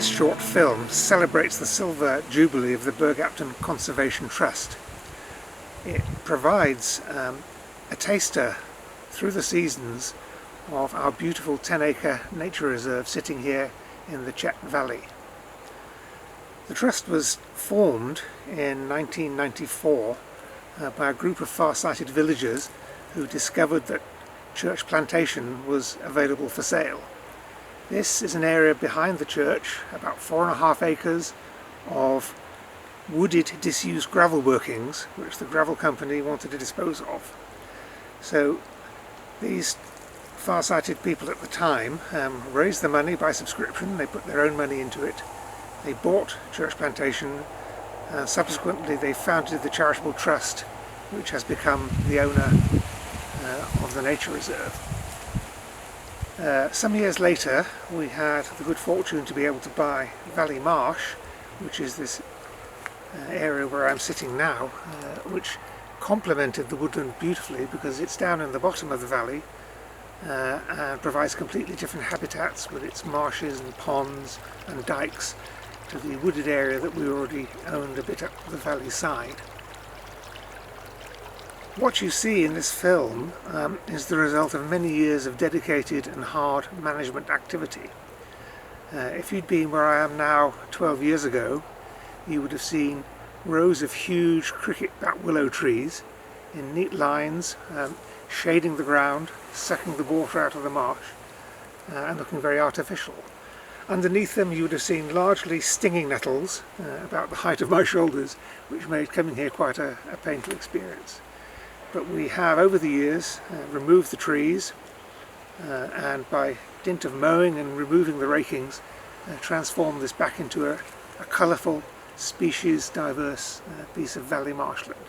This short film celebrates the silver jubilee of the Bergh Apton Conservation Trust. It provides a taster through the seasons of our beautiful 10-acre nature reserve sitting here in the Chet Valley. The trust was formed in 1994 by a group of far-sighted villagers who discovered that church plantation was available for sale. This is an area behind the church, about 4.5 acres of wooded disused gravel workings which the gravel company wanted to dispose of. So these far-sighted people at the time raised the money by subscription. They put their own money into it. They bought church plantation. Subsequently they founded the charitable trust which has become the owner of the nature reserve. Some years later we had the good fortune to be able to buy Valley Marsh, which is this area where I'm sitting now, which complemented the woodland beautifully because it's down in the bottom of the valley and provides completely different habitats with its marshes and ponds and dikes to the wooded area that we already owned a bit up the valley side. What you see in this film is the result of many years of dedicated and hard management activity. If you'd been where I am now 12 years ago, you would have seen rows of huge cricket-bat willow trees in neat lines, shading the ground, sucking the water out of the marsh, and looking very artificial. Underneath them you would have seen largely stinging nettles, about the height of my shoulders, which made coming here quite a painful experience. But we have, over the years, removed the trees and by dint of mowing and removing the rakings, transformed this back into a colourful, species-diverse piece of valley marshland.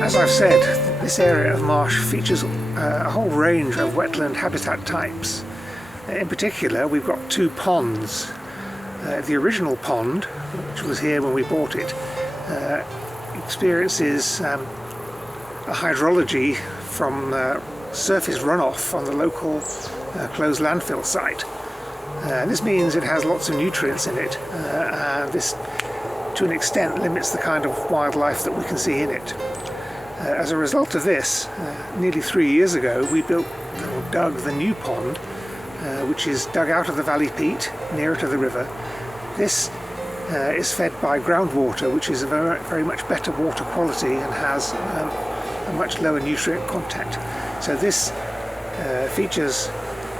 As I've said, this area of marsh features a whole range of wetland habitat types. In particular, we've got two ponds. The original pond, which was here when we bought it, experiences a hydrology from surface runoff on the local closed landfill site. This means it has lots of nutrients in it, and this to an extent limits the kind of wildlife that we can see in it. As a result of this, nearly 3 years ago we dug the new pond, which is dug out of the valley peat nearer to the river. This is fed by groundwater, which is a very much better water quality and has a much lower nutrient content. So this features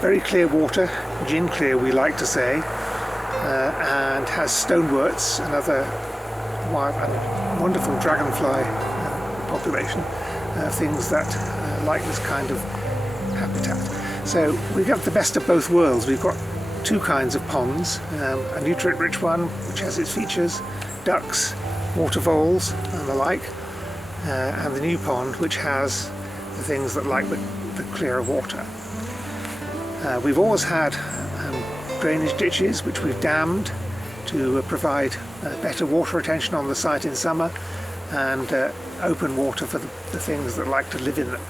very clear water, gin clear we like to say, and has stonewurts and other wild and wonderful dragonfly population, things that like this kind of habitat. So we have the best of both worlds. We've got two kinds of ponds, a nutrient-rich one which has its features, ducks, water voles and the like, and the new pond which has the things that like the clearer water. We've always had drainage ditches which we've dammed to provide better water retention on the site in summer and open water for the things that like to live in them.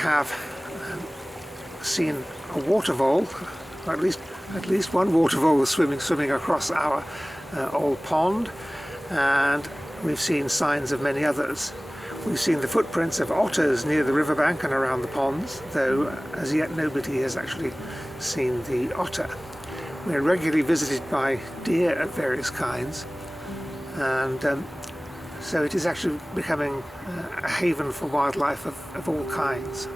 have seen a water vole, or at least one water vole swimming across our old pond, and we've seen signs of many others. We've seen the footprints of otters near the riverbank and around the ponds, though as yet nobody has actually seen the otter. We're regularly visited by deer of various kinds, and so it is actually becoming a haven for wildlife of all kinds.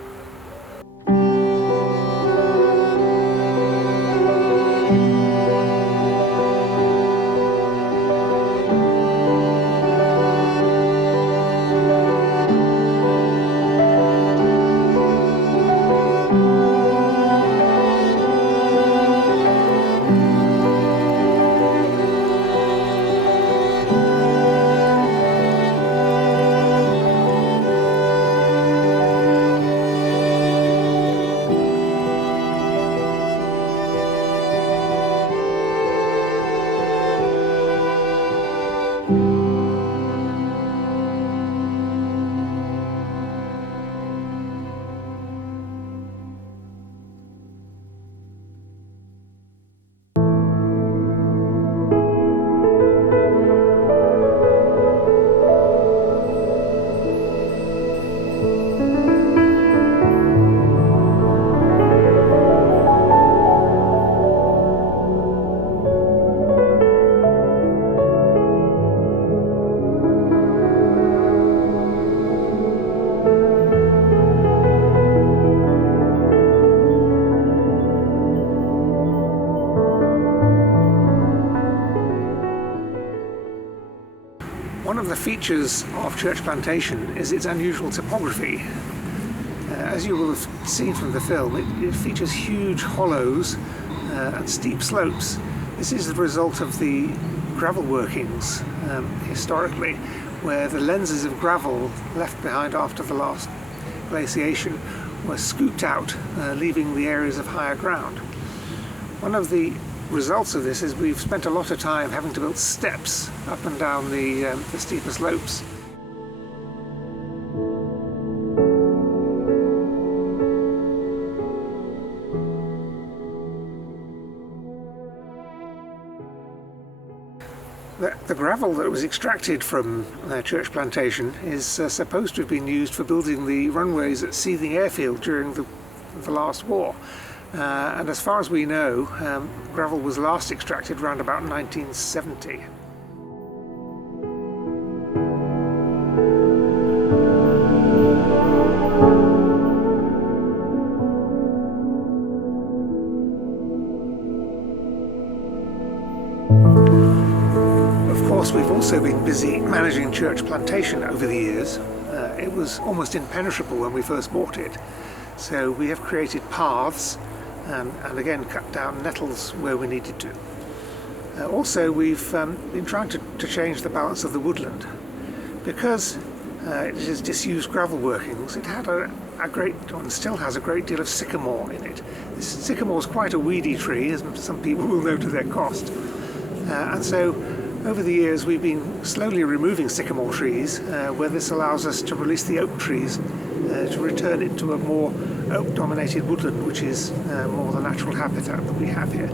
One of the features of Church Plantation is its unusual topography. As you will have seen from the film, it features huge hollows and steep slopes. This is the result of the gravel workings historically, where the lenses of gravel left behind after the last glaciation were scooped out, leaving the areas of higher ground. One of the results of this is we've spent a lot of time having to build steps up and down the steeper slopes. The gravel that was extracted from Church Plantation is supposed to have been used for building the runways at Seething Airfield during the last war. And as far as we know, gravel was last extracted around about 1970. Of course, we've also been busy managing Church Plantation over the years. It was almost impenetrable when we first bought it. So we have created paths and again cut down nettles where we needed to. Also, we've been trying to change the balance of the woodland. Because it is disused gravel workings, it had and still has a great deal of sycamore in it. This sycamore is quite a weedy tree, as some people will know to their cost. And so over the years we've been slowly removing sycamore trees, where this allows us to release the oak trees to return it to a more oak-dominated woodland, which is more the natural habitat that we have here.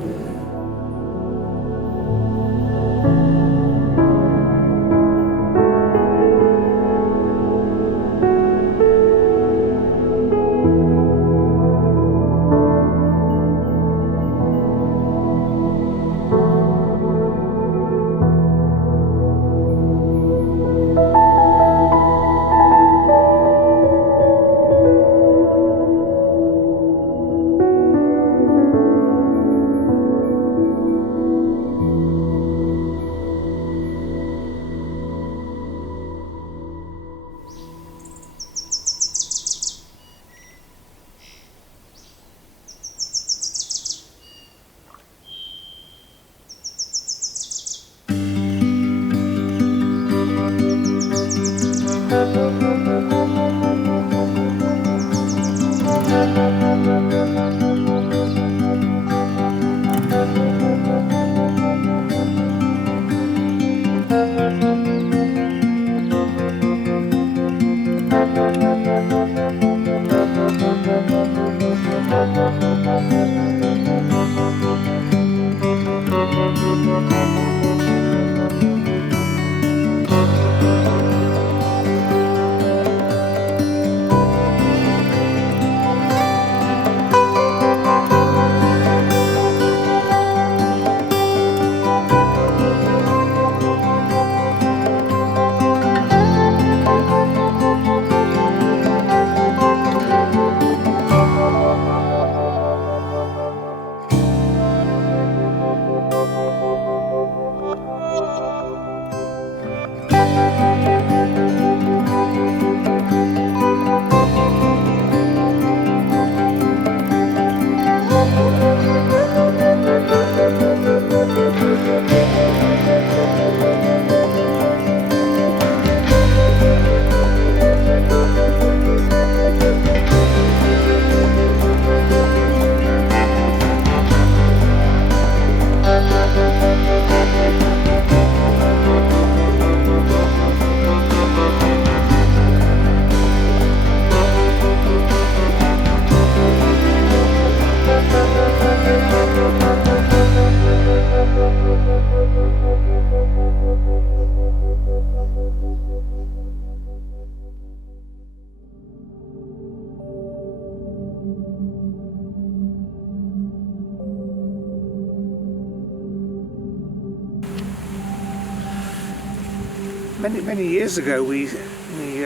Many years ago we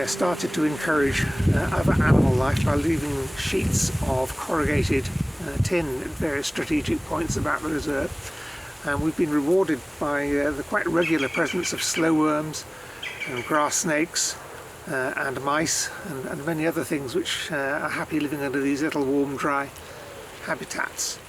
started to encourage other animal life by leaving sheets of corrugated tin at various strategic points about the reserve, and we've been rewarded by the quite regular presence of slow worms and grass snakes and mice and many other things which are happy living under these little warm, dry habitats.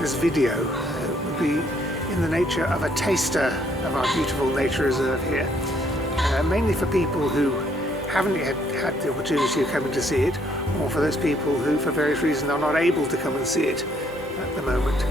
This video will be in the nature of a taster of our beautiful nature reserve here, mainly for people who haven't yet had the opportunity of coming to see it, or for those people who for various reasons are not able to come and see it at the moment.